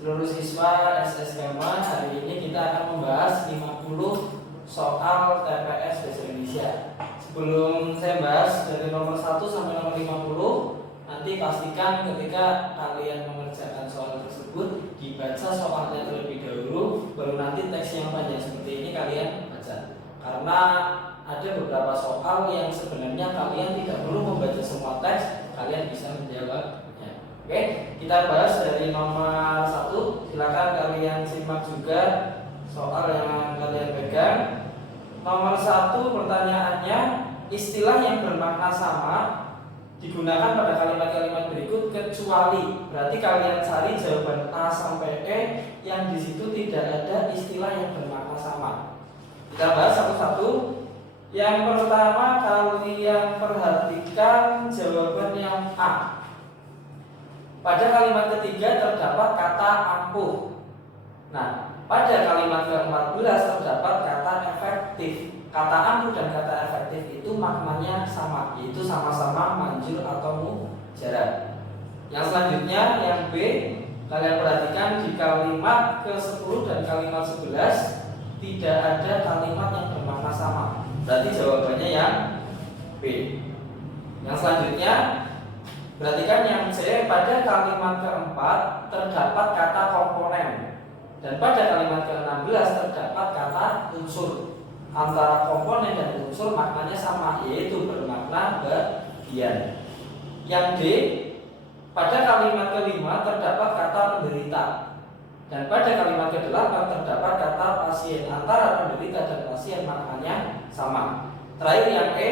Seluruh siswa SSKMA, hari ini kita akan membahas 50 soal TPS Bahasa Indonesia. Sebelum saya bahas dari nomor 1 sampai nomor 50, nanti pastikan ketika kalian mengerjakan soal tersebut dibaca soalnya terlebih dahulu, baru nanti teks yang panjang seperti ini kalian baca. Karena ada beberapa soal yang sebenarnya kalian tidak perlu membaca semua teks, kalian bisa menjawabnya. Oke, kita bahas dari nomor 1. Silakan kalian simak juga soal yang kalian pegang. Nomor 1 pertanyaannya, istilah yang bermakna sama digunakan pada kalimat-kalimat berikut kecuali. Berarti kalian cari jawaban A sampai E yang di situ tidak ada istilah yang bermakna sama. Kita bahas satu-satu. Yang pertama, kalian perhatikan jawaban yang A. Pada kalimat ketiga terdapat kata ampuh. Nah, pada kalimat ke-14 terdapat kata efektif. Kata ampuh dan kata efektif itu maknanya sama, yaitu sama-sama manjur atau mujarad. Yang selanjutnya, yang B, kalian perhatikan di kalimat ke-10 dan kalimat 11 tidak ada kalimat yang bermakna sama. Berarti jawabannya yang B. Yang selanjutnya, perhatikan yang C, pada kalimat keempat terdapat kata komponen dan pada kalimat ke-16 terdapat kata unsur. Antara komponen dan unsur maknanya sama, yaitu bermakna bagian. Yang D, pada kalimat kelima terdapat kata penderita dan pada kalimat ke-8 terdapat kata pasien. Antara penderita dan pasien maknanya sama. Terakhir yang E,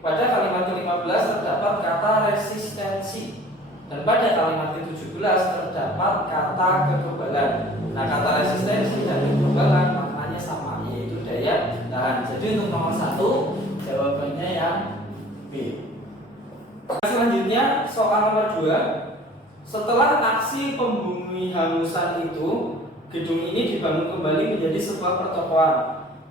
pada kalimat ke-15 terdapat kata resistensi dan pada kalimat ke-17 terdapat kata kekebalan. Nah, kata resistensi dan kekebalan maknanya sama, yaitu daya tahan. Jadi untuk nomor 1 jawabannya yang B. Selanjutnya soal nomor 2. Setelah aksi pembumi hangusan itu, gedung ini dibangun kembali menjadi sebuah pertokoan.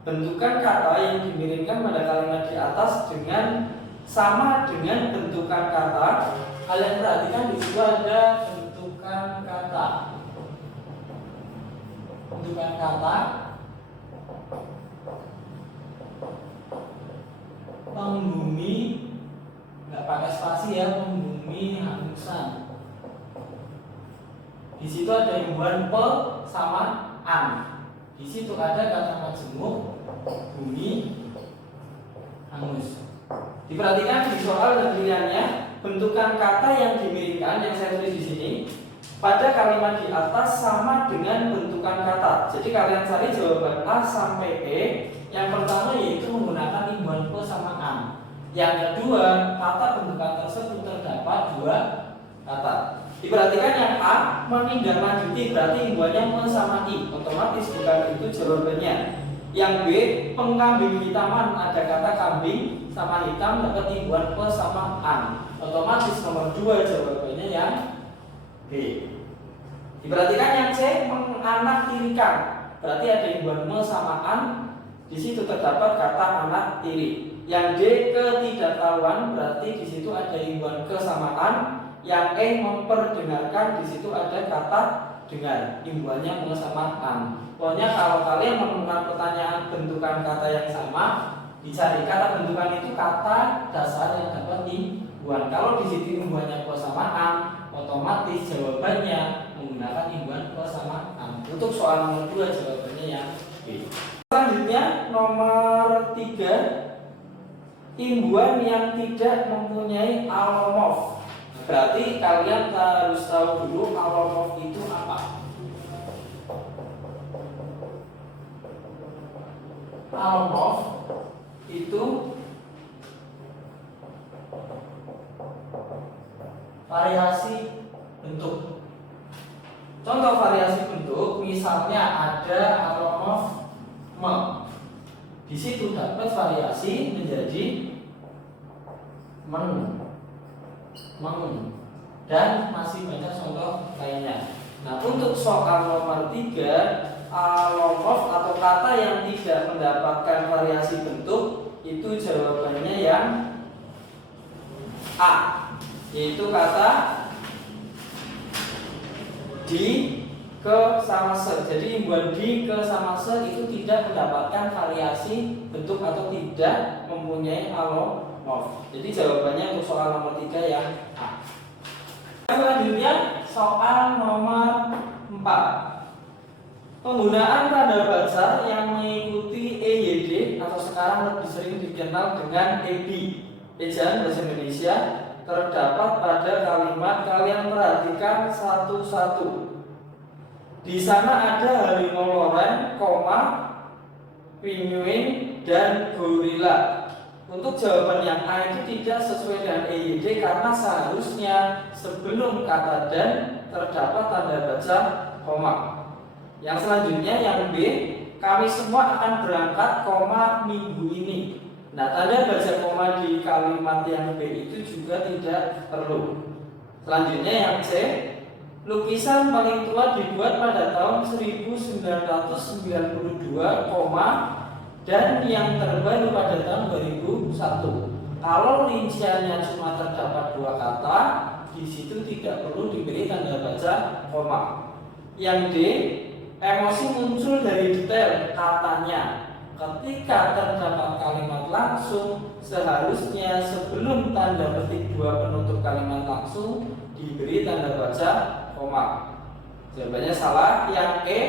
Bentukan kata yang dimiringkan pada kalimat di atas dengan sama dengan bentukan kata. Kalian perhatikan di situ ada bentukan kata. Bentukan kata pembumi, nggak pakai spasi ya, pembumi hangusan. Di situ ada imbuhan pe sama an. Di situ ada kata majemuk bumi hangus. Diperhatikan di soal dan pilihannya, bentukan kata yang dimiringkan yang saya tulis di sini pada kalimat di atas sama dengan bentukan kata. Jadi kalian cari jawaban A sampai E. Yang pertama yaitu menggunakan imbuhan pe sama an. Yang kedua, kata bentukan tersebut terdapat 2 kata. Diperhatikan yang A menindaklanjuti, berarti imbuhannya me sama i, otomatis bukan itu jawabannya. Yang B, pengkambing hitaman, ada kata kambing sama hitam, dapat imbuhan pe sama an, otomatis nomor 2 jawabannya yang B. Diperhatikan yang C, menganak tirikan, berarti ada imbuhan me sama an, di situ terdapat kata anak tiri. Yang D, ketidaktahuan, berarti di situ ada imbuhan ke sama an. Yang E, memperdengarkan, di situ ada kata dengar, imbuhannya me sama an. Pokoknya kalau kalian menemukan pertanyaan bentukan kata yang sama, dicari kata bentukan itu kata dasar yang dapat imbuhan. Kalau di situ imbuhannya pe sama an, otomatis jawabannya menggunakan imbuhan pe sama an. Untuk soal nomor 2 jawabannya yang B. Selanjutnya nomor 3, imbuhan yang tidak mempunyai alomorf. Berarti kalian harus tahu dulu alomorf itu apa. Alomorf itu variasi bentuk. Contoh variasi bentuk, misalnya ada alomorf me. Di situ dapat variasi menjadi men, dan masih banyak contoh lainnya. Nah, untuk soal nomor 3, alomorf atau kata yang tidak mendapatkan variasi bentuk, itu jawabannya yang A, yaitu kata di ke sama se. Jadi imbuhan di ke sama se itu tidak mendapatkan variasi bentuk atau tidak mempunyai alomorf. Jadi jawabannya untuk soal nomor 3 yang A. Selanjutnya soal nomor 4. Penggunaan tanda baca yang mengikuti EYD atau sekarang lebih sering dikenal dengan EB, ejaan bahasa Indonesia, terdapat pada kalimat. Kalian perhatikan satu-satu. Di sana ada harimau loren, pinguin, dan gorila. Untuk jawaban yang A itu tidak sesuai dengan EYD karena seharusnya sebelum kata dan terdapat tanda baca koma. Yang selanjutnya yang B, kami semua akan berangkat minggu ini. Nah, tanda baca koma di kalimat yang B itu juga tidak perlu. Selanjutnya yang C, lukisan paling tua dibuat pada tahun 1992, dan yang terbaru pada tahun 2001. Kalau rinciannya cuma terdapat 2 kata, di situ tidak perlu diberi tanda baca koma. Yang D, emosi muncul dari detail katanya. Ketika terdapat kalimat langsung, seharusnya sebelum tanda petik 2 penutup kalimat langsung diberi tanda baca koma. Jawabannya salah. Yang E,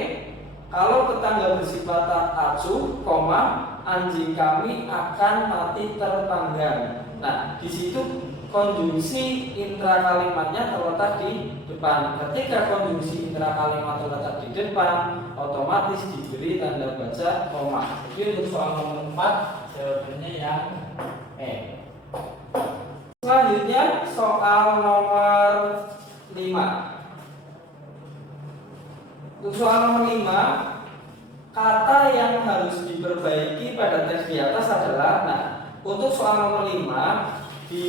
kalau tetangga bersifat acuh, anjing kami akan mati terpanggang. Nah, di situ konjungsi intra kalimatnya terletak di depan. Ketika konjungsi intra kalimat terletak di depan, otomatis diberi tanda baca koma. Jadi untuk soal nomor 4 jawabannya yang E. Selanjutnya soal nomor 5. Untuk soal nomor 5, kata yang harus diperbaiki pada teks di atas adalah, nah, untuk soal nomor 5 di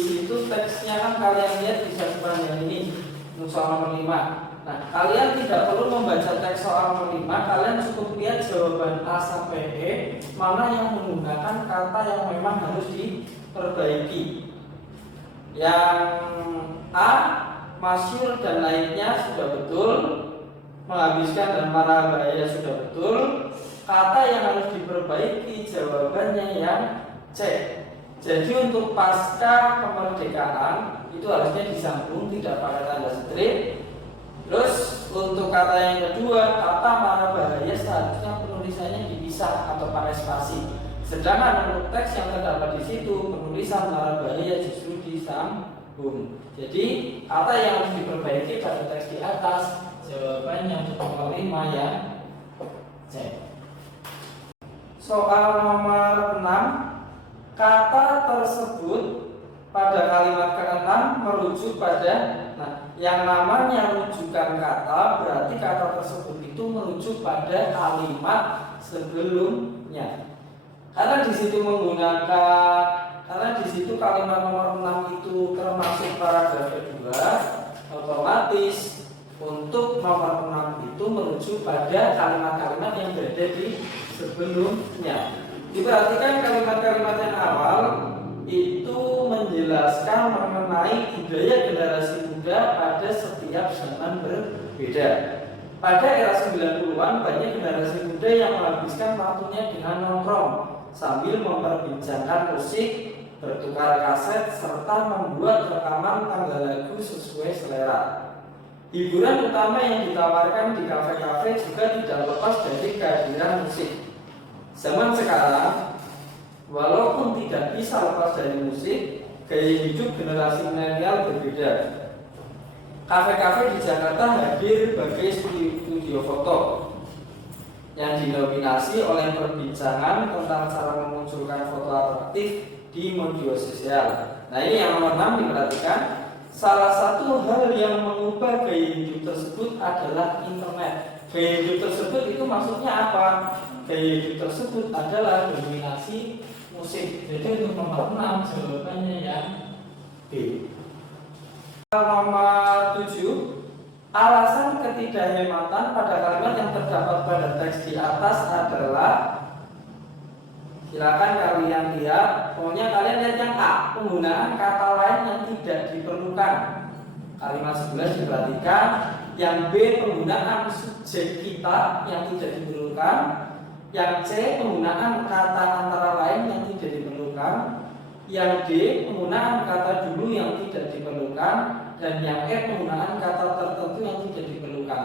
situ teksnya kan kalian lihat bisa sepanjang ini. Untuk soal nomor 5, nah, kalian tidak perlu membaca teks soal nomor 5, kalian cukup lihat jawaban A sampai E mana yang menggunakan kata yang memang harus diperbaiki. Yang A, masyhur dan lainnya sudah betul, menghabiskan dan marah bahaya sudah betul. Kata yang harus diperbaiki jawabannya yang C. Jadi untuk pasca kemerdekaan itu harusnya disambung, tidak pakai tanda strip. Terus untuk kata yang kedua, kata marah bahaya seharusnya penulisannya dipisah atau pakai spasi. Sedangkan untuk teks yang terdapat di situ penulisan marah bahaya justru disambung. Jadi kata yang harus diperbaiki pada teks di atas, jawabannya untuk nomor 5 yang C. Soal nomor 6, kata tersebut pada kalimat ke-6 merujuk pada, nah, yang namanya rujukan kata berarti kata tersebut itu merujuk pada kalimat sebelumnya. Karena di situ kalimat nomor 6 itu termasuk paragraf kedua, otomatis untuk nomor 6 itu merujuk pada kalimat-kalimat yang berada di sebelumnya. Diperhatikan kalimat-kalimat yang awal itu menjelaskan mengenai budaya generasi muda pada setiap zaman berbeda. Pada era 90-an banyak generasi muda yang menghabiskan waktunya dengan nongkrong sambil memperbincangkan musik, bertukar kaset, serta membuat rekaman tanggal lagu sesuai selera. Hiburan utama yang ditawarkan di kafe-kafe juga tidak lepas dari kehadiran musik. Zaman sekarang, walaupun tidak bisa lepas dari musik, gaya hidup generasi milenial berbeda. Kafe-kafe di Jakarta hadir sebagai studio foto yang dinominasi oleh perbincangan tentang cara memunculkan foto atraktif di media sosial. Nah, ini yang nomor 6 diperhatikan. Salah satu hal yang mengubah gaya hidup tersebut adalah internet. Gaya hidup tersebut itu maksudnya apa? Gaya hidup tersebut adalah dominasi musik. Jadi untuk nomor 6 jawabannya yang B. Nomor 7, alasan ketidakhematan pada kalimat yang terdapat pada teks di atas adalah, silakan kalian lihat. Pokoknya kalian lihat yang A, penggunaan kata lain yang tidak diperlukan. Kalimat 11 diperhatikan, yang B penggunaan subjek kita yang tidak diperlukan, yang C penggunaan kata antara lain yang tidak diperlukan, yang D penggunaan kata dulu yang tidak diperlukan, dan yang E penggunaan kata tertentu yang tidak diperlukan.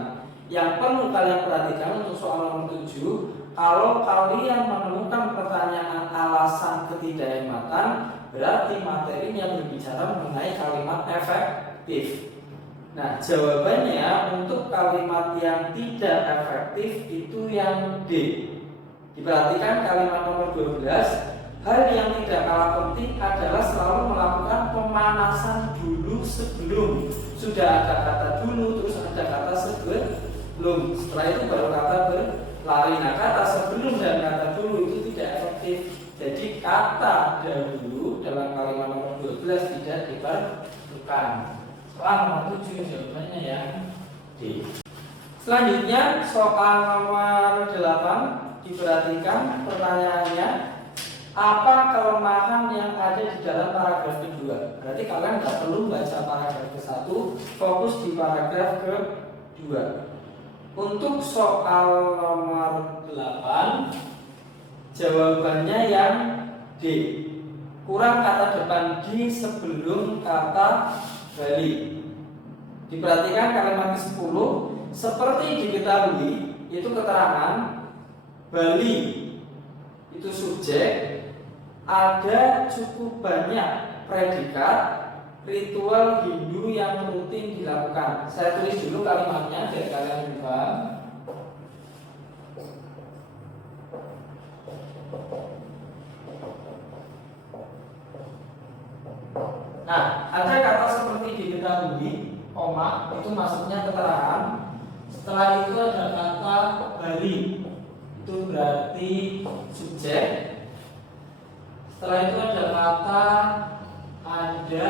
Yang perlu kalian perhatikan untuk soal nomor 7, kalau kalian menemukan pertanyaan alasan ketidakhematan, berarti materinya berbicara mengenai kalimat efektif. Nah, jawabannya untuk kalimat yang tidak efektif itu yang D. Diperhatikan kalimat nomor 12, hal yang tidak kalah penting adalah selalu melakukan pemanasan dulu sebelum. Sudah ada kata dulu, terus ada kata sebelum. Setelah itu baru kata berlari. Nah, kata sebelum dan kata dulu itu tidak efektif. Jadi kata dahulu dalam kalimat nomor 12 tidak diperlukan. Soal nomor 7 jawabannya yang D. Selanjutnya soal nomor 8, diperhatikan pertanyaannya, apa kelemahan yang ada di dalam paragraf kedua? Berarti kalian nggak perlu baca paragraf ke-1, fokus di paragraf kedua. Untuk soal nomor 8, jawabannya yang D. Kurang kata depan di sebelum kata Bali. Diperhatikan kalimat ke-10, seperti diketahui itu keterangan Bali itu subjek, ada cukup banyak predikat ritual Hindu yang rutin dilakukan. Saya tulis dulu kalimatnya biar kalian paham. Nah, ada kata seperti diketahui, koma, itu maksudnya keterangan. Setelah itu ada kata Bali, itu berarti subjek. Setelah itu ada kata ada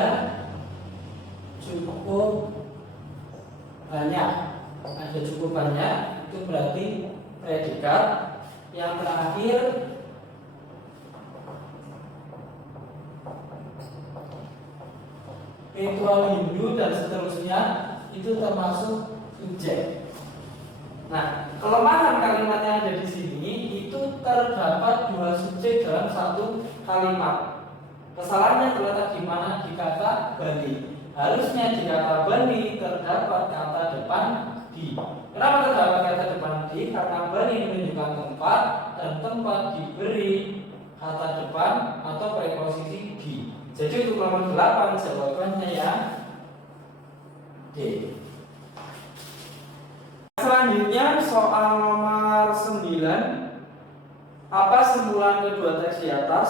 cukup banyak. Ada cukup banyak, itu berarti predikat. Yang terakhir ritual Hindu dan seterusnya itu termasuk subjek. Nah, kelemahan kalimat yang ada di sini itu terdapat dua subjek dalam satu kalimat. Kesalahannya terletak di mana? Di kata Bali. Harusnya di kata Bali terdapat kata depan di. Kenapa terdapat kata depan di? Karena Bali menunjukkan tempat dan tempat diberi kata depan atau preposisi di. Jadi untuk nomor 8 jawabannya yang D. Selanjutnya soal nomor 9, apa simpulan kedua teks di atas?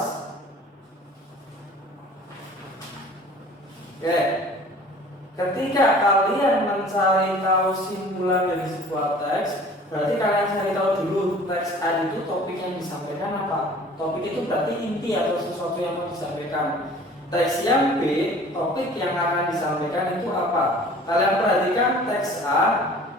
Oke, ketika kalian mencari tahu simpulan dari sebuah teks, berarti kalian cari tahu dulu teks A itu topik yang disampaikan apa. Topik itu berarti inti atau sesuatu yang mau disampaikan. Teks yang B, topik yang akan disampaikan itu apa? Kalian perhatikan teks A,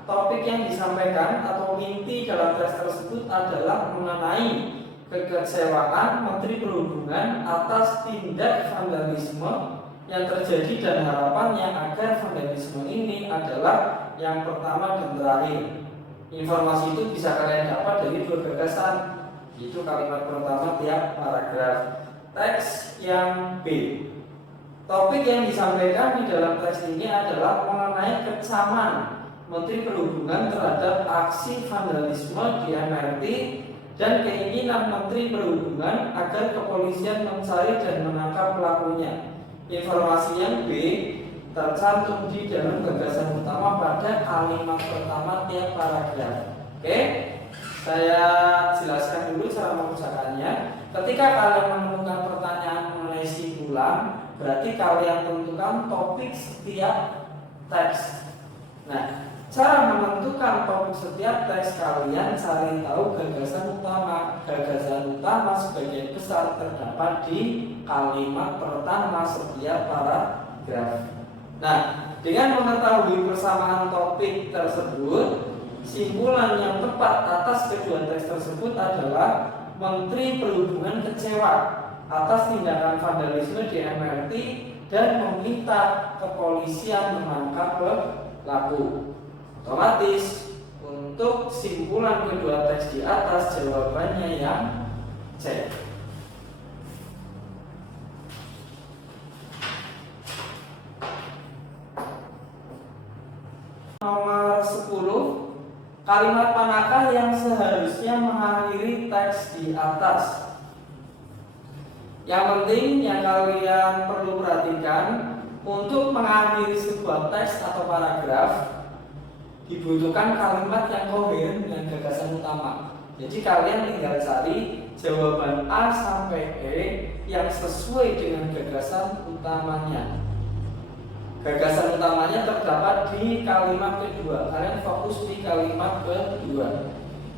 topik yang disampaikan atau inti dalam teks tersebut adalah mengenai kekecewaan Menteri Perhubungan atas tindak vandalisme yang terjadi dan harapannya agar vandalisme ini adalah yang pertama dan terakhir. Informasi itu bisa kalian dapat dari dua gagasan, itu kalimat pertama tiap paragraf. Teks yang B, topik yang disampaikan di dalam teks ini adalah mengenai kecaman Menteri Perhubungan terhadap aksi vandalisme di MRT dan keinginan Menteri Perhubungan agar kepolisian mencari dan menangkap pelakunya. Informasi yang B tercantum di dalam gagasan utama pada kalimat pertama tiap paragraf. Oke, saya jelaskan dulu cara mengerjakannya. Ketika kalian menemukan pertanyaan mengenai simpulan, berarti kalian tentukan topik setiap teks. Nah, cara menentukan topik setiap teks, kalian cari tahu gagasan utama. Gagasan utama sebagian besar terdapat di kalimat pertama setiap paragraf. Nah, dengan mengetahui persamaan topik tersebut, simpulan yang tepat atas kedua teks tersebut adalah Menteri Perhubungan kecewa atas tindakan vandalisme di MRT dan meminta kepolisian menangkap pelaku. Otomatis untuk simpulan kedua teks di atas jawabannya yang C. Nomor 10, kalimat manakah yang seharusnya mengakhiri teks di atas? Yang penting yang kalian perlu perhatikan, untuk mengakhiri sebuah teks atau paragraf dibutuhkan kalimat yang koheren dengan gagasan utama. Jadi kalian tinggal cari jawaban A sampai E yang sesuai dengan gagasan utamanya. Gagasan utamanya terdapat di kalimat kedua. Kalian fokus di kalimat kedua.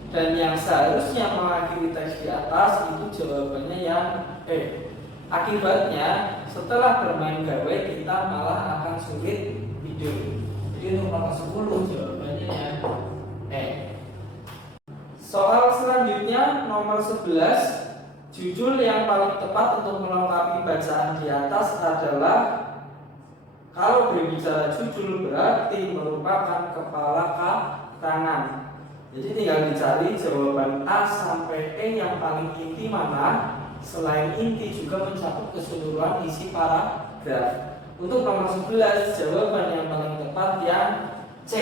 Dan yang seharusnya mengakhiri teks di atas itu jawabannya yang E. Akibatnya setelah bermain gawe kita malah akan sulit tidur. Jadi untuk nomor 10 jawabannya yang E. Soal selanjutnya nomor 11, judul yang paling tepat untuk melengkapi bacaan di atas adalah, kalau berbicara judul berarti merupakan kepala karangan. Jadi tinggal dicari jawaban A sampai E yang paling inti mana. Selain inti juga mencakup keseluruhan isi paragraf. Untuk nomor 11 jawaban yang paling tepat yang C,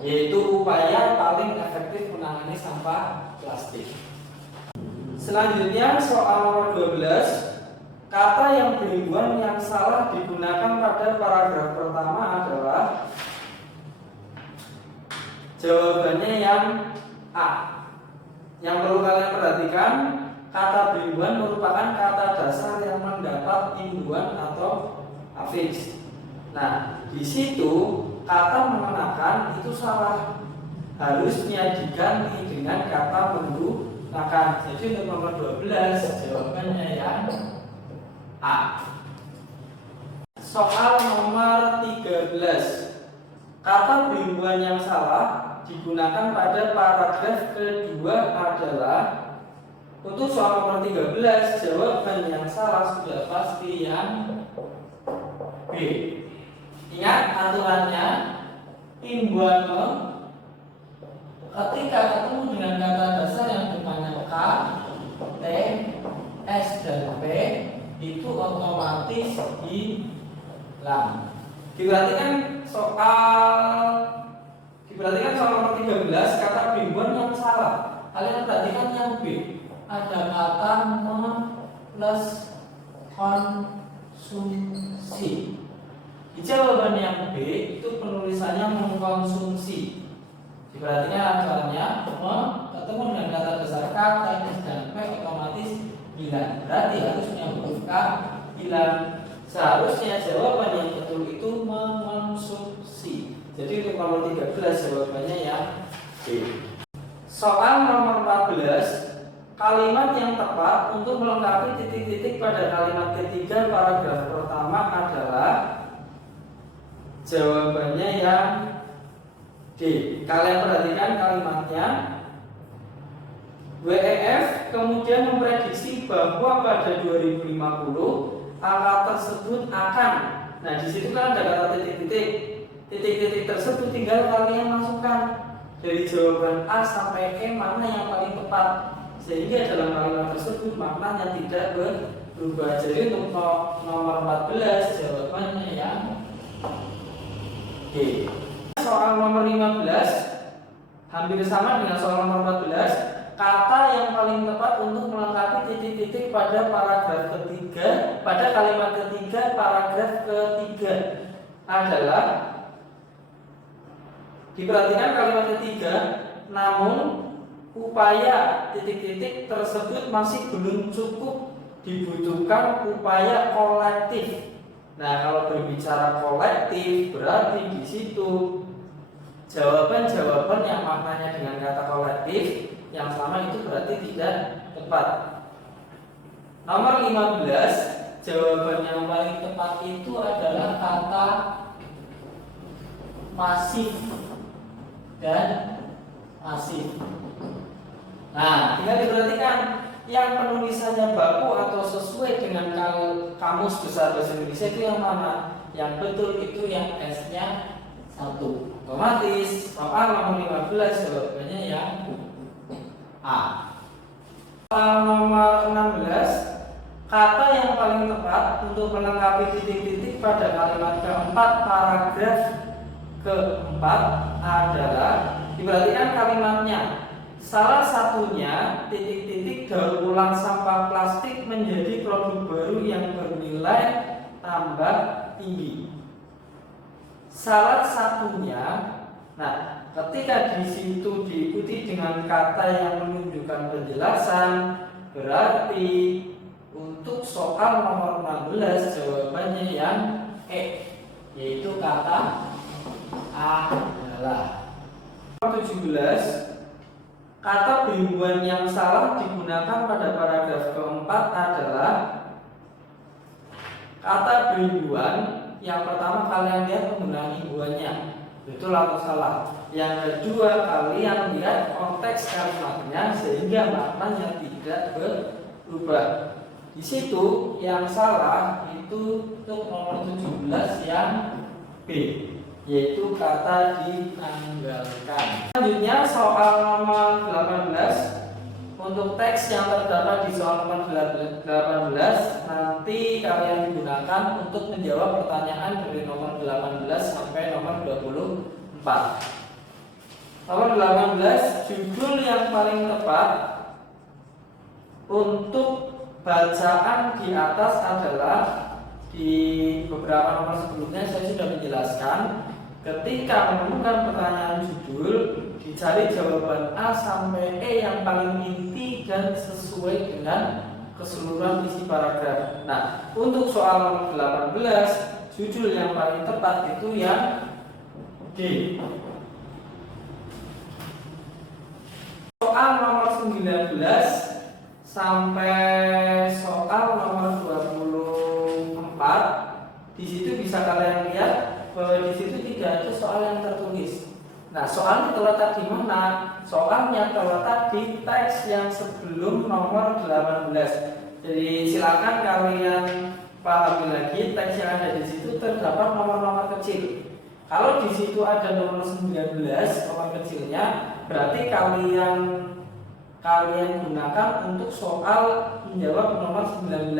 yaitu upaya paling efektif menangani sampah plastik. Selanjutnya soal nomor 12, kata yang berhubungan yang salah digunakan pada paragraf pertama adalah, jawabannya yang A. Yang perlu kalian perhatikan, kata berhubungan merupakan kata dasar yang mendapat imbuhan atau afiks. Nah, di situ kata mengenakan itu salah, harusnya diganti dengan kata menggunakan. Jadi untuk nomor 12 jawabannya yang A. Soal nomor 13, kata berhubungan yang salah digunakan pada paragraf kedua adalah, untuk soal nomor 13 jawaban yang salah sudah pasti yang B. Ingat aturannya, imbuhan ketika ketemu dengan kata dasar yang depannya K, T, S, dan P itu otomatis hilang. Diperhatikan soal nomor 13, kata berhubungan yang salah. Kalian perhatikan yang B, ada kata plus konsumsi. Di jawaban yang B itu penulisannya mengkonsumsi. Diperhatikan caranya, ketemu dengan kata dasar K, T, S, dan P otomatis hilang. Berarti harusnya huruf K hilang. Seharusnya jawaban yang betul itu mengkonsumsi. Jadi untuk nomor 13 jawabannya yang B. Soal nomor 14, kalimat yang tepat untuk melengkapi titik-titik pada kalimat ketiga paragraf pertama adalah, jawabannya yang D. Kalian perhatikan kalimatnya, WEF kemudian memprediksi bahwa pada 2050 angka tersebut akan. Nah, di situ kan ada kata titik-titik. Titik-titik tersebut tinggal kalian masukkan dari jawaban A sampai E mana yang paling tepat, sehingga dalam kalimat tersebut maknanya tidak berubah. Jadi untuk nomor 14 jawabannya yang D. Soal nomor 15 hampir sama dengan soal nomor 14. Kata yang paling tepat untuk melengkapi titik-titik pada paragraf ketiga, pada kalimat ketiga paragraf ketiga adalah, diperhatikan kalimat ketiga, namun upaya titik-titik tersebut masih belum cukup, dibutuhkan upaya kolektif. Nah, kalau berbicara kolektif berarti di situ jawaban-jawaban yang maknanya dengan kata kolektif yang sama itu berarti tidak tepat. Nomor 15, jawaban yang paling tepat itu adalah kata masif dan masif. Nah, tinggal diperhatikan yang penulisannya baku atau sesuai dengan Kamus Besar Bahasa Indonesia itu yang mana? Yang betul itu yang S-nya 1. Otomatis soal nomor 15 jawabannya yang A. Soal nomor 16, kata yang paling tepat untuk melengkapi titik-titik pada kalimat keempat paragraf keempat adalah, diperhatikan kalimatnya. Salah satunya titik-titik daur ulang sampah plastik menjadi produk baru yang bernilai tambah tinggi. Salah satunya, nah ketika di situ diikuti dengan kata yang menunjukkan penjelasan, berarti untuk soal nomor 16 jawabannya yang E, yaitu kata adalah. Nomor 17, kata bimbungan yang salah digunakan pada paragraf keempat adalah kata bimbungan. Yang pertama kalian lihat penggunaan bimbungannya, betul atau salah. Yang kedua kalian lihat konteks kalimatnya sehingga maknanya tidak berubah. Di situ yang salah itu untuk nomor 17 yang B, yaitu kata ditanggalkan. Selanjutnya soal nomor 18. Untuk teks yang terdapat di soal nomor 18 nanti kalian gunakan untuk menjawab pertanyaan dari nomor 18 sampai nomor 24. Nomor 18, judul yang paling tepat untuk bacaan di atas adalah, di beberapa nomor sebelumnya saya sudah menjelaskan, ketika menemukan pertanyaan judul, dicari jawaban A sampai E yang paling inti dan sesuai dengan keseluruhan isi paragraf. Nah, untuk soal nomor 18, judul yang paling tepat itu yang D. Soal nomor 19 sampai soal nomor 24, di situ bisa kalian lihat bahwa di situ tidak ada soal yang tertulis. Nah, soalnya terletak di mana? Soalnya terletak di teks yang sebelum nomor 18. Jadi silakan kalian pahami lagi, teks yang ada di situ terdapat nomor-nomor kecil. Kalau di situ ada nomor 19, nomor kecilnya, berarti kalian gunakan untuk soal menjawab nomor 19.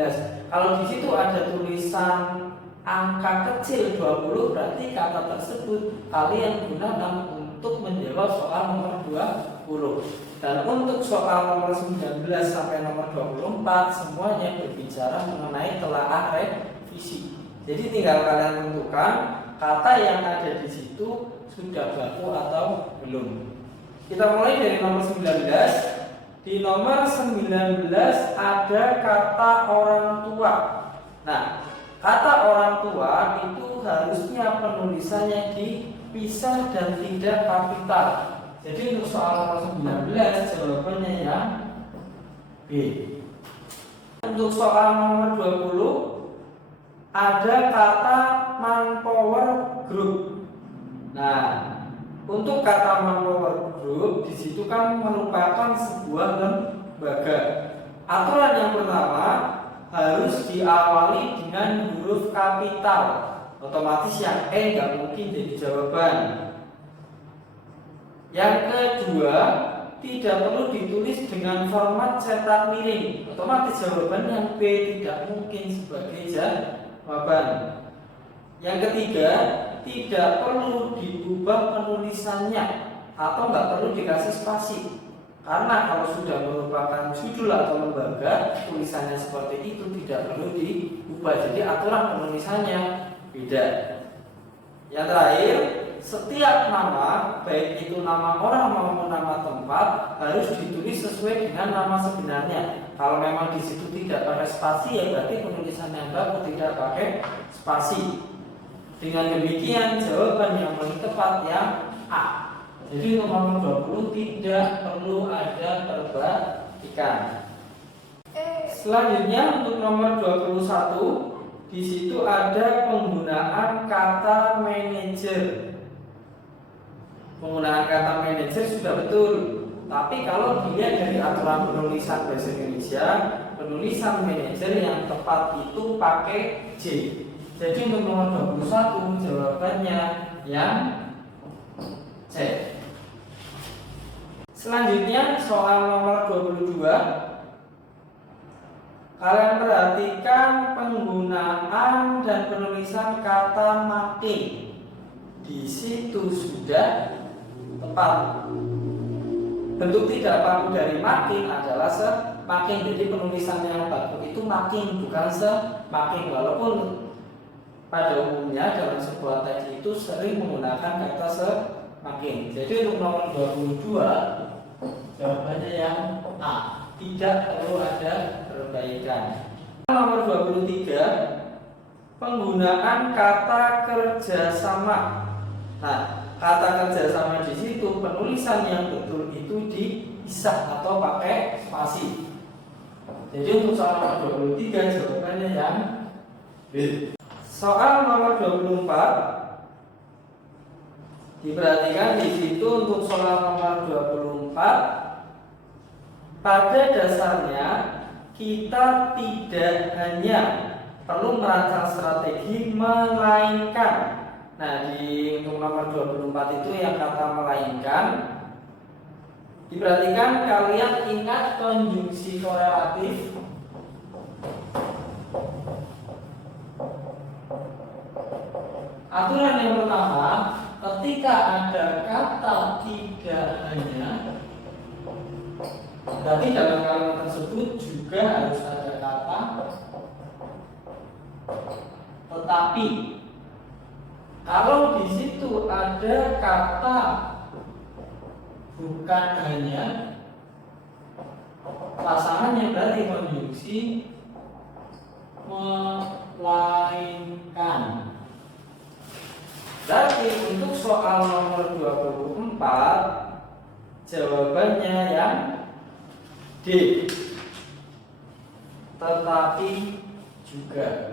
Kalau di situ ada tulisan angka kecil 20, berarti kata tersebut kalian gunakan untuk menjawab soal nomor 20. Dan untuk soal nomor 19 sampai nomor 24 semuanya berbicara mengenai telaah revisi. Jadi tinggal kalian tentukan kata yang ada di situ sudah baku atau belum. Kita mulai dari nomor 19. Di nomor 19 ada kata orang tua. Nah, kata orang tua itu harusnya penulisannya dipisah dan tidak kapital. Jadi untuk soal nomor 19 jawabannya yang B. Untuk soal nomor 20 ada kata manpower group. Nah, untuk kata manpower group di situ kan merupakan sebuah lembaga. Aturan yang pertama harus diawali dengan huruf kapital. Otomatis yang E nggak mungkin jadi jawaban. Yang kedua, tidak perlu ditulis dengan format cetak miring. Otomatis jawaban yang B tidak mungkin sebagai jawaban. Yang ketiga, tidak perlu diubah penulisannya atau nggak perlu dikasih spasi. Karena kalau sudah merupakan judul atau lembaga, tulisannya seperti itu tidak perlu diubah. Jadi aturan penulisannya beda. Yang terakhir, setiap nama, baik itu nama orang maupun nama tempat, harus ditulis sesuai dengan nama sebenarnya. Kalau memang di situ tidak pakai spasi, ya berarti penulisan yang baku tidak pakai spasi. Dengan demikian jawaban yang paling tepat yang A. Jadi untuk nomor 20 tidak perlu ada perbaikan. Selanjutnya untuk nomor 21, di situ ada penggunaan kata manajer. Penggunaan kata manajer sudah betul, tapi kalau dilihat dari aturan penulisan bahasa Indonesia, penulisan manajer yang tepat itu pakai J. Jadi untuk nomor 21 jawabannya yang Selanjutnya soal nomor 22. Kalian perhatikan penggunaan dan penulisan kata makin. Di situ sudah tepat. Bentuk tidak baku dari makin adalah semakin. Jadi penulisan yang baku itu makin, bukan semakin. Walaupun pada umumnya dalam sebuah teks itu sering menggunakan kata semakin. Jadi untuk nomor 22 jawabannya yang A, tidak perlu ada perbaikan. Nomor 23, penggunaan kata kerjasama. Nah, kata kerjasama di situ penulisan yang betul itu dipisah atau pakai spasi. Jadi untuk soal nomor 23 jawabannya yang B. Soal nomor 24, diperhatikan di situ untuk soal nomor 24. Pada dasarnya kita tidak hanya perlu merancang strategi melainkan. Nah, di untuk nomor 24 itu yang kata melainkan. Diperhatikan, kalian ingat konjungsi korelatif. Aturan yang pertama, ketika ada kata tidak hanya, berarti dalam kalimat tersebut juga harus ada kata tetapi. Kalau di situ ada kata bukan hanya, pasangannya berarti konjungsi melainkan. Berarti untuk soal nomor 24 jawabannya yang D, tetapi juga.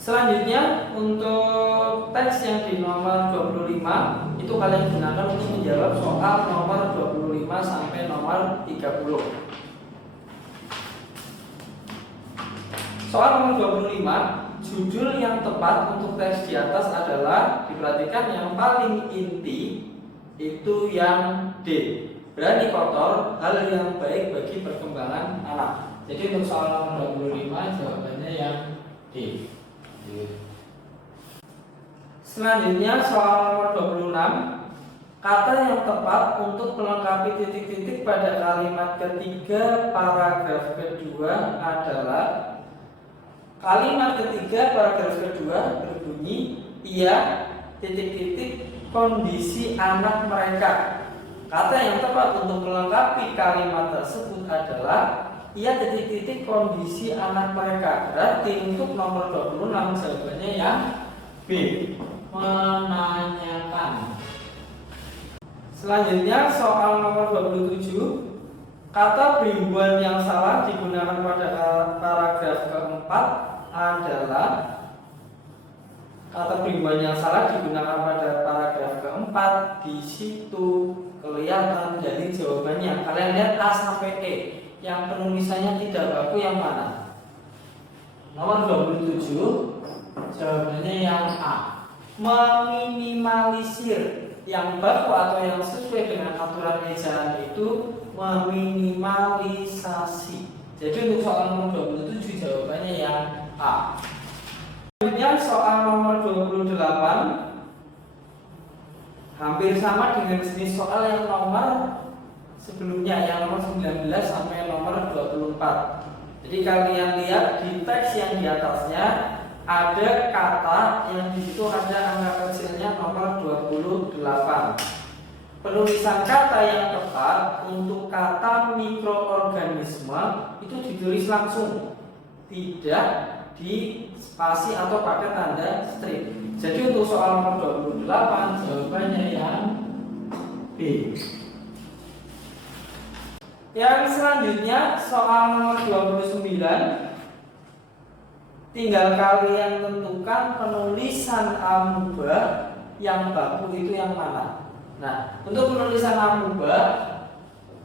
Selanjutnya untuk teks yang di nomor 25 itu kalian gunakan untuk menjawab soal nomor 25 sampai nomor 30. Soal nomor 25, judul yang tepat untuk teks di atas adalah, diperhatikan yang paling inti itu yang D, berani kotor, hal yang baik bagi perkembangan anak. Jadi untuk soal nomor 25 jawabannya yang D. Selanjutnya soal nomor 26, kata yang tepat untuk melengkapi titik-titik pada kalimat ketiga paragraf kedua adalah, kalimat ketiga paragraf kedua berbunyi, ia titik-titik kondisi anak mereka. Kata yang tepat untuk melengkapi kalimat tersebut adalah, ia titik-titik kondisi anak mereka. Berarti untuk nomor 26 jawabannya yang B, menanyakan. Selanjutnya soal nomor 27, kata perimbuan yang salah digunakan pada paragraf keempat adalah, kata perimbuan yang salah digunakan pada paragraf keempat. Di situ kelihatan dari jawabannya. Kalian lihat A sampai E, yang penulisannya tidak baku yang mana? Nomor 27 jawabannya yang A, meminimalisir. Yang baku atau yang sesuai dengan aturan ejaan itu meminimalisasi. Jadi untuk soal nomor 27 jawabannya yang A. Selanjutnya soal nomor 28, hampir sama dengan jenis soal yang nomor sebelumnya, yang nomor 19 sampai nomor 24. Jadi kalian lihat di teks yang di atasnya ada kata yang di situ ada angka kecilnya nomor 28. Penulisan kata yang tepat untuk kata mikroorganisme itu ditulis langsung, tidak di spasi atau pakai tanda strip. Jadi untuk soal nomor 28 jawabannya yang B. Yang selanjutnya soal nomor 29, tinggal kalian tentukan penulisan amuba yang baku itu yang mana. Nah, untuk penulisan amuba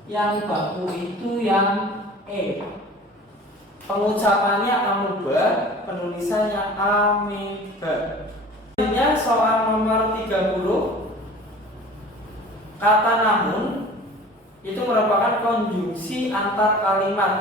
yang baku itu yang E. Pengucapannya amuba, penulisannya ameba. Selanjutnya soal nomor 30, kata namun itu merupakan konjungsi antar kalimat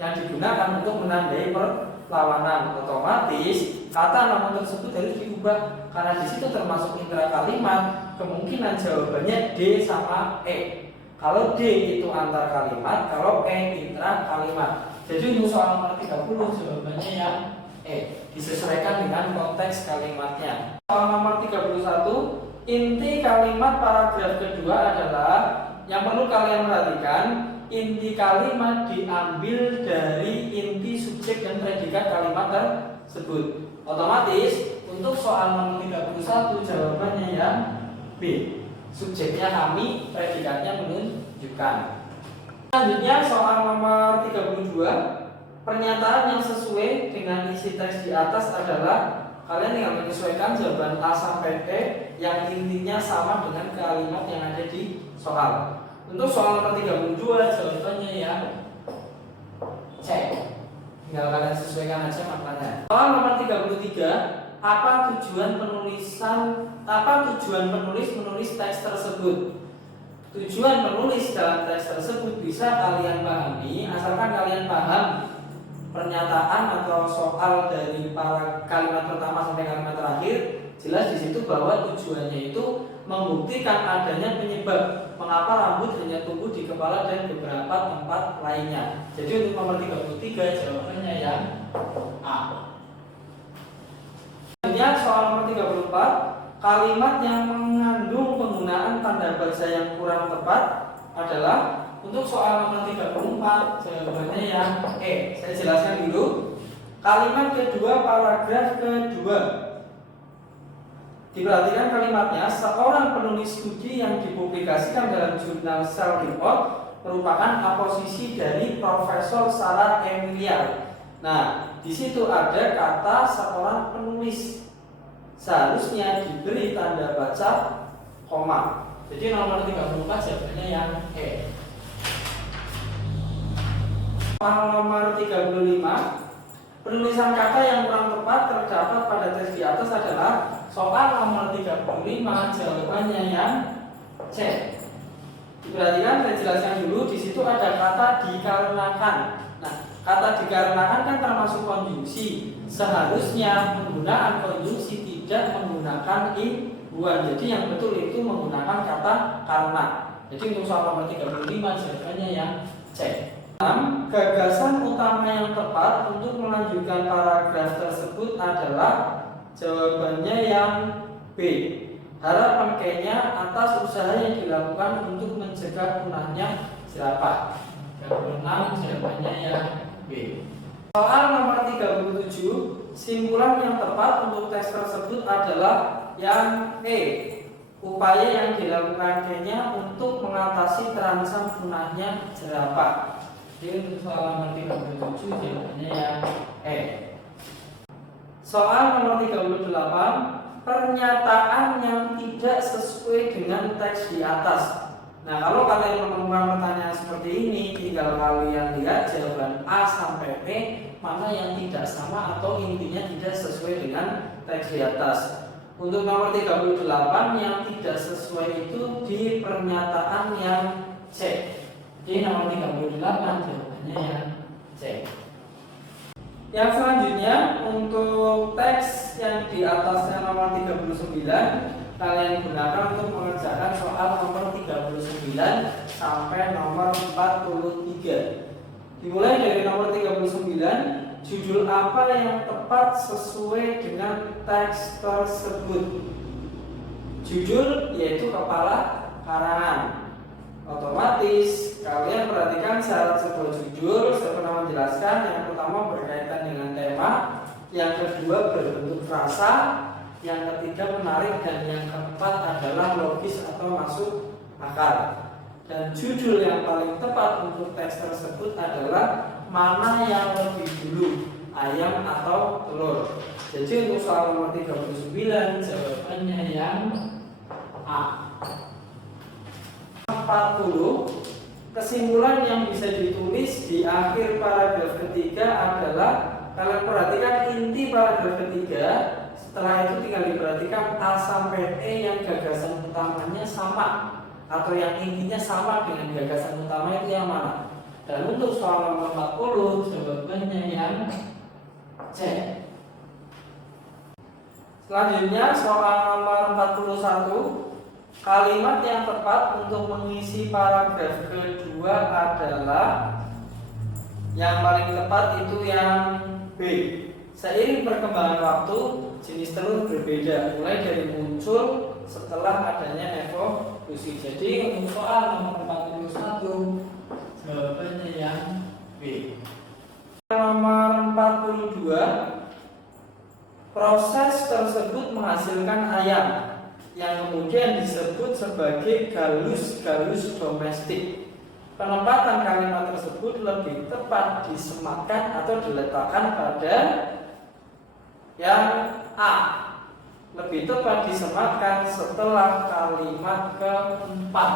yang digunakan untuk menandai perlawanan. Otomatis kata namun tersebut harus diubah karena di situ termasuk intra kalimat. Kemungkinan jawabannya D sama E. Kalau D itu antar kalimat, kalau E intra kalimat. Jadi untuk soal nomor 30 jawabannya yang E. Disesuaikan dengan konteks kalimatnya. Soal nomor 31, inti kalimat paragraf kedua adalah, yang perlu kalian perhatikan, inti kalimat diambil dari inti subjek dan predikat kalimat tersebut. Otomatis untuk soal nomor 31 jawabannya yang B. Subjeknya kami, predikatnya menunjukkan. Selanjutnya soal nomor 32, pernyataan yang sesuai dengan isi teks di atas adalah, kalian tinggal menyesuaikan jawaban A sampai E yang intinya sama dengan kalimat yang ada di soal. Untuk soal nomor 32 jawabannya yang C. Tinggal kalian sesuaikan aja maknanya. Soal nomor 33, apa tujuan penulis menulis teks tersebut? Tujuan menulis dalam teks tersebut bisa kalian pahami asalkan kalian paham pernyataan atau soal dari kalimat pertama sampai kalimat terakhir. Jelas di situ bahwa tujuannya itu membuktikan adanya penyebab mengapa rambut hanya tumbuh di kepala dan beberapa tempat lainnya. Jadi untuk nomor 33 jawabannya yang A. Selanjutnya soal nomor 34, kalimat yang mengandung penggunaan tanda baca yang kurang tepat adalah, untuk soal nomor 34 jawabannya yang E. Saya jelaskan dulu. Kalimat kedua paragraf kedua. Diperhatikan kalimatnya, seorang penulis studi yang dipublikasikan dalam jurnal Cell Report merupakan aposisi dari Profesor Sarah Emilia. Nah, di situ ada kata seorang penulis. Seharusnya diberi tanda baca koma. Jadi nomor 34 jawabannya yang E. Soal nomor 35, penulisan kata yang kurang tepat terdapat pada teks di atas adalah, soal nomor 35 jawabannya yang C. Diperhatikan, saya jelaskan dulu. Di situ ada kata dikarenakan. Nah, kata dikarenakan kan termasuk konjungsi. Seharusnya penggunaan konjungsi tidak menggunakan imbuhan. Jadi yang betul itu menggunakan kata karena. Jadi untuk soal nomor 35 jawabannya yang C. Gagasan utama yang tepat untuk melanjutkan paragraf tersebut adalah, jawabannya yang B. Harapan Kenya atas usaha yang dilakukan untuk mencegah punahnya jerapah. Yang 6 jawabannya yang B. Soal nomor 37, simpulan yang tepat untuk teks tersebut adalah yang E. Upaya yang dilakukan Kenya untuk mengatasi terancam punahnya jerapah. Jadi untuk soal nomor 37 jawabannya yang E. Soal nomor 38, pernyataan yang tidak sesuai dengan teks di atas. Nah, kalau kalian menemukan pertanyaan seperti ini, tinggal kalian lihat jawaban A sampai B mana yang tidak sama atau intinya tidak sesuai dengan teks di atas. Untuk nomor 38 yang tidak sesuai itu di pernyataan yang C. Jadi nomor 38 jawabannya yang C. Yang selanjutnya untuk teks yang di atasnya nomor 39, kalian gunakan untuk mengerjakan soal nomor 39 sampai nomor 43. Dimulai dari nomor 39, judul apa yang tepat sesuai dengan teks tersebut? Judul yaitu kepala karangan. Otomatis kalian perhatikan syarat sebuah judul. Saya pernah menjelaskan, yang pertama berkaitan dengan tema, yang kedua berbentuk frasa, yang ketiga menarik, dan yang keempat adalah logis atau masuk akal. Dan judul yang paling tepat untuk teks tersebut adalah mana yang lebih dulu, ayam atau telur. Jadi untuk soal nomor 39 jawabannya yang A. 40, kesimpulan yang bisa ditulis di akhir paragraf ketiga adalah, kalian perhatikan inti paragraf ketiga Setelah itu tinggal diperhatikan A sampai E yang gagasan utamanya sama atau yang intinya sama dengan gagasan utama itu yang mana? Dan untuk soal nomor 40 jawabannya yang C. Selanjutnya soal nomor 41, kalimat yang tepat untuk mengisi paragraf kedua adalah yang paling tepat itu yang B. Seiring perkembangan waktu, jenis telur berbeda mulai dari muncul setelah adanya evolusi. Jadi untuk soal nomor 41 jawabannya yang B. Nomor 42, proses tersebut menghasilkan ayam yang kemudian disebut sebagai galus-galus domestik. Penempatan kalimat tersebut lebih tepat disematkan atau diletakkan pada yang A. Lebih tepat disematkan setelah kalimat keempat.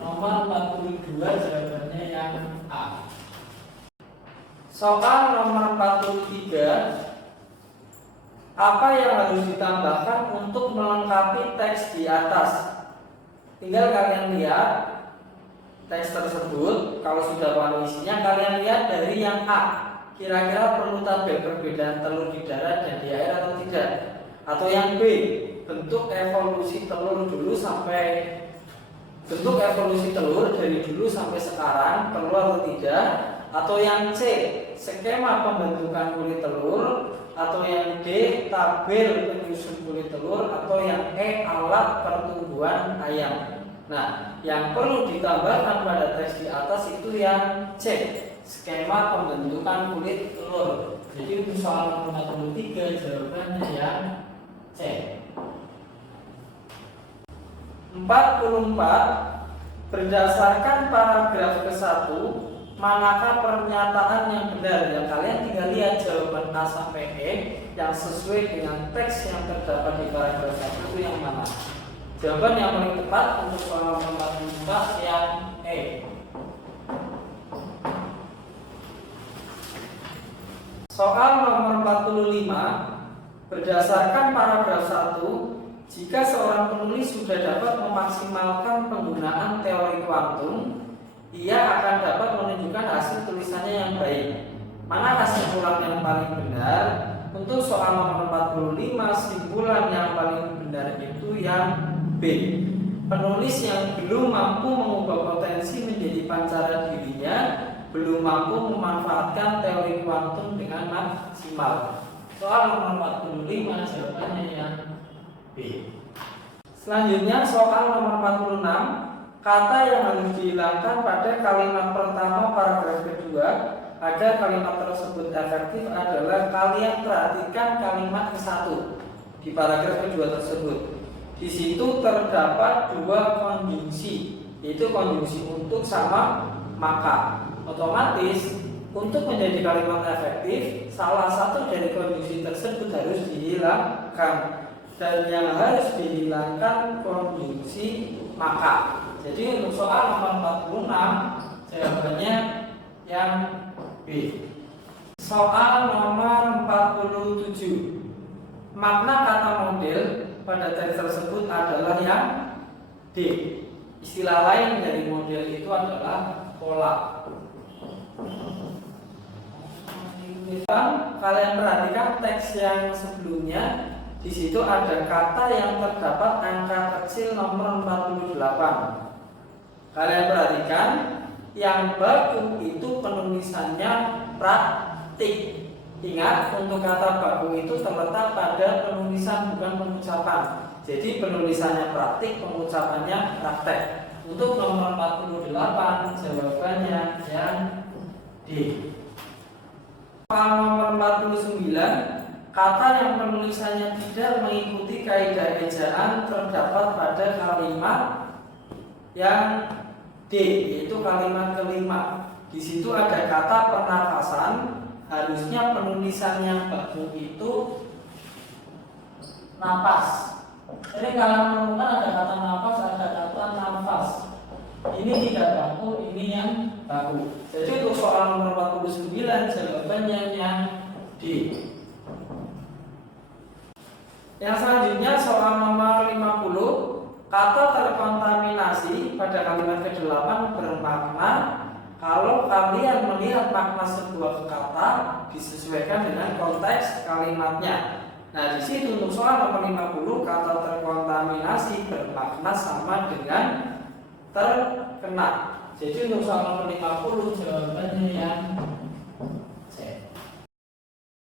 Nomor 42 jawabannya yang A. Soal nomor 43, apa yang harus ditambahkan untuk melengkapi teks di atas? Tinggal kalian lihat teks tersebut. Kalau sudah paham isinya, kalian lihat dari yang A. Kira-kira perlu tabel perbedaan telur di darat dan di air atau tidak? Atau yang B, bentuk evolusi telur dari dulu sampai sekarang perlu atau tidak? Atau yang C, skema pembentukan kulit telur? Atau yang D, tabel penyusun kulit telur? Atau yang E, alat pertumbuhan ayam? Nah, yang perlu ditambahkan pada teks di atas itu yang C, skema pembentukan kulit telur. Jadi untuk soal nomor 43 jawabannya yang C. 44, berdasarkan paragraf ke-1, manakah pernyataan yang benar? Ya, kalian tinggal lihat jawaban A sampai E yang sesuai dengan teks yang terdapat di paragraf 1 itu yang mana. Jawaban yang paling tepat untuk soal nomor 44 yang E. Soal nomor 45, berdasarkan paragraf 1, jika seorang penulis sudah dapat memaksimalkan penggunaan teori kuantum, ia akan dapat menunjukkan hasil tulisannya yang baik. Mana kesimpulan yang paling benar? Untuk soal nomor 45, kesimpulan yang paling benar itu yang B. Penulis yang belum mampu mengubah potensi menjadi pancaran dirinya belum mampu memanfaatkan teori kuantum dengan maksimal. Soal nomor 45 jawabannya yang B. Selanjutnya soal nomor 46, kata yang harus dihilangkan pada kalimat pertama paragraf kedua agar kalimat tersebut efektif adalah kalian perhatikan kalimat ke-1 di paragraf kedua tersebut. Di situ terdapat dua konjungsi, yaitu konjungsi untuk sama maka. Otomatis untuk menjadi kalimat efektif, salah satu dari konjungsi tersebut harus dihilangkan. Dan yang harus dihilangkan konjungsi maka. Jadi untuk soal nomor 46 jawabannya yang B. Soal nomor 47, makna kata model pada teks tersebut adalah yang D. Istilah lain dari model itu adalah pola. Kalian perhatikan teks yang sebelumnya. Di situ ada kata yang terdapat angka kecil nomor 48. Kalian perhatikan yang baku itu penulisannya praktik. Ingat, untuk kata baku itu terletak pada penulisan bukan pengucapan. Jadi penulisannya praktik, pengucapannya praktek. Untuk nomor 48 jawabannya yang D. Nomor 49, kata yang penulisannya tidak mengikuti kaidah ejaan terdapat pada kalimat yang D, yaitu kalimat kelima. Di situ ada kata pernafasan. Harusnya penulisan yang baku itu napas. Jadi kalau menemukan ada kata napas, ada kata nafas. Ini tidak baku, ini yang baku. Jadi untuk soal nomor 49 jawabannya yang D. Yang selanjutnya soal nomor 50, kata terkontaminasi pada kalimat ke-8 bermakna kalau kalian melihat makna sebuah kata disesuaikan dengan konteks kalimatnya. Nah, di situ untuk soal nomor 50, kata terkontaminasi bermakna sama dengan terkena. Jadi untuk soal nomor 50 jawabannya yang C.